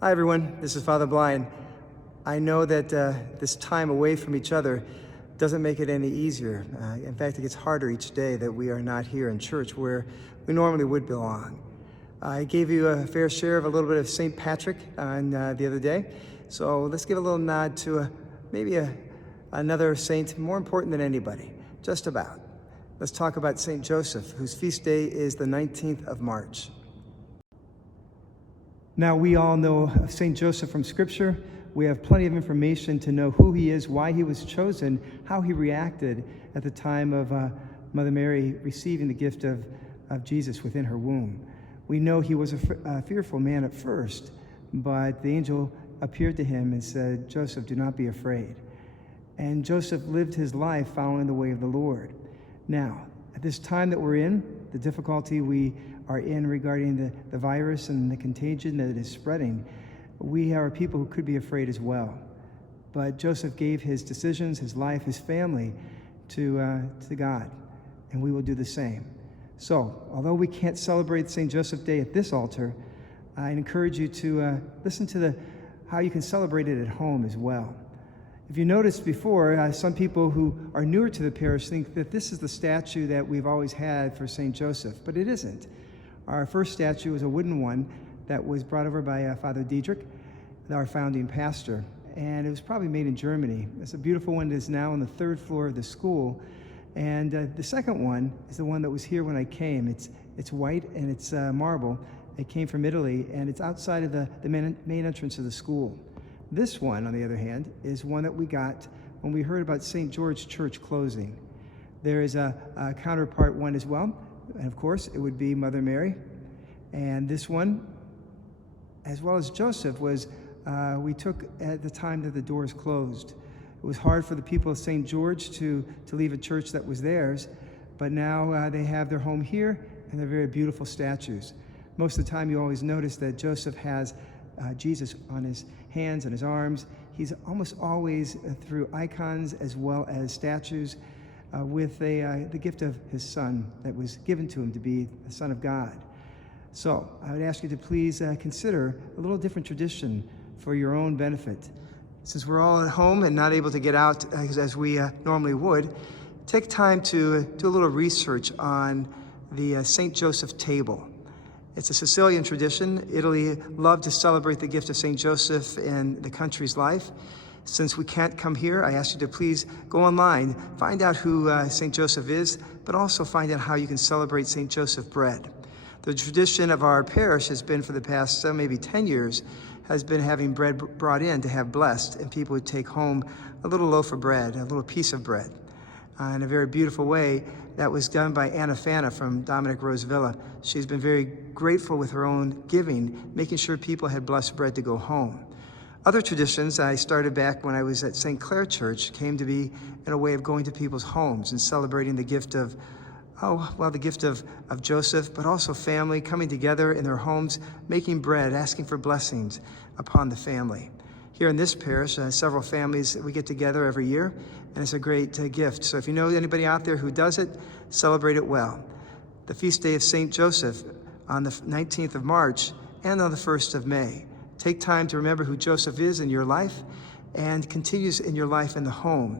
Hi everyone, this is Father Bline. I know that this time away from each other doesn't make it any easier. In fact, it gets harder each day that we are not here in church where we normally would belong. I gave you a fair share of a little bit of St. Patrick on the other day, so let's give a little nod to another saint more important than anybody, just about. Let's talk about St. Joseph, whose feast day is the 19th of March. Now, we all know of St. Joseph from Scripture. We have plenty of information to know who he is, why he was chosen, how he reacted at the time of Mother Mary receiving the gift of Jesus within her womb. We know he was a fearful man at first, but the angel appeared to him and said, "Joseph, do not be afraid." And Joseph lived his life following the way of the Lord. Now, at this time that we're in, the difficulty we are in regarding the virus and the contagion that is spreading, we are people who could be afraid as well. But Joseph gave his decisions, his life, his family to God, and we will do the same. So, although we can't celebrate St. Joseph Day at this altar, I encourage you to listen to how you can celebrate it at home as well. If you noticed before, some people who are newer to the parish think that this is the statue that we've always had for St. Joseph, but it isn't. Our first statue was a wooden one that was brought over by Father Diedrich, our founding pastor, and it was probably made in Germany. It's a beautiful one that is now on the third floor of the school, and the second one is the one that was here when I came. It's white and it's marble. It came from Italy, and it's outside of the main entrance of the school. This one, on the other hand, is one that we got when we heard about St. George Church closing. There is a counterpart one as well, and of course it would be Mother Mary. And this one, as well as Joseph, we took at the time that the doors closed. It was hard for the people of St. George to leave a church that was theirs, but now they have their home here, and they're very beautiful statues. Most of the time you always notice that Joseph has Jesus on his hands and his arms. He's almost always through icons as well as statues with the gift of his son that was given to him to be the Son of God. So I would ask you to please consider a little different tradition for your own benefit. Since we're all at home and not able to get out as we normally would, take time to do a little research on the St. Joseph table. It's a Sicilian tradition. Italy loved to celebrate the gift of St. Joseph in the country's life. Since we can't come here, I ask you to please go online, find out who St. Joseph is, but also find out how you can celebrate St. Joseph bread. The tradition of our parish has been for the past maybe 10 years, has been having bread brought in to have blessed, and people would take home a little loaf of bread, a little piece of bread. In a very beautiful way, that was done by Anna Fana from Dominic Rose Villa. She's been very grateful with her own giving, making sure people had blessed bread to go home. Other traditions I started back when I was at St. Clair Church came to be in a way of going to people's homes and celebrating the gift of Joseph, but also family coming together in their homes, making bread, asking for blessings upon the family. Here in this parish, several families, we get together every year, and it's a great gift. So if you know anybody out there who does it, celebrate it well. The feast day of St. Joseph on the 19th of March and on the 1st of May. Take time to remember who Joseph is in your life and continues in your life in the home.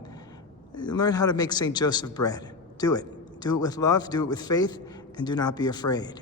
Learn how to make St. Joseph bread. Do it. Do it with love, do it with faith, and do not be afraid.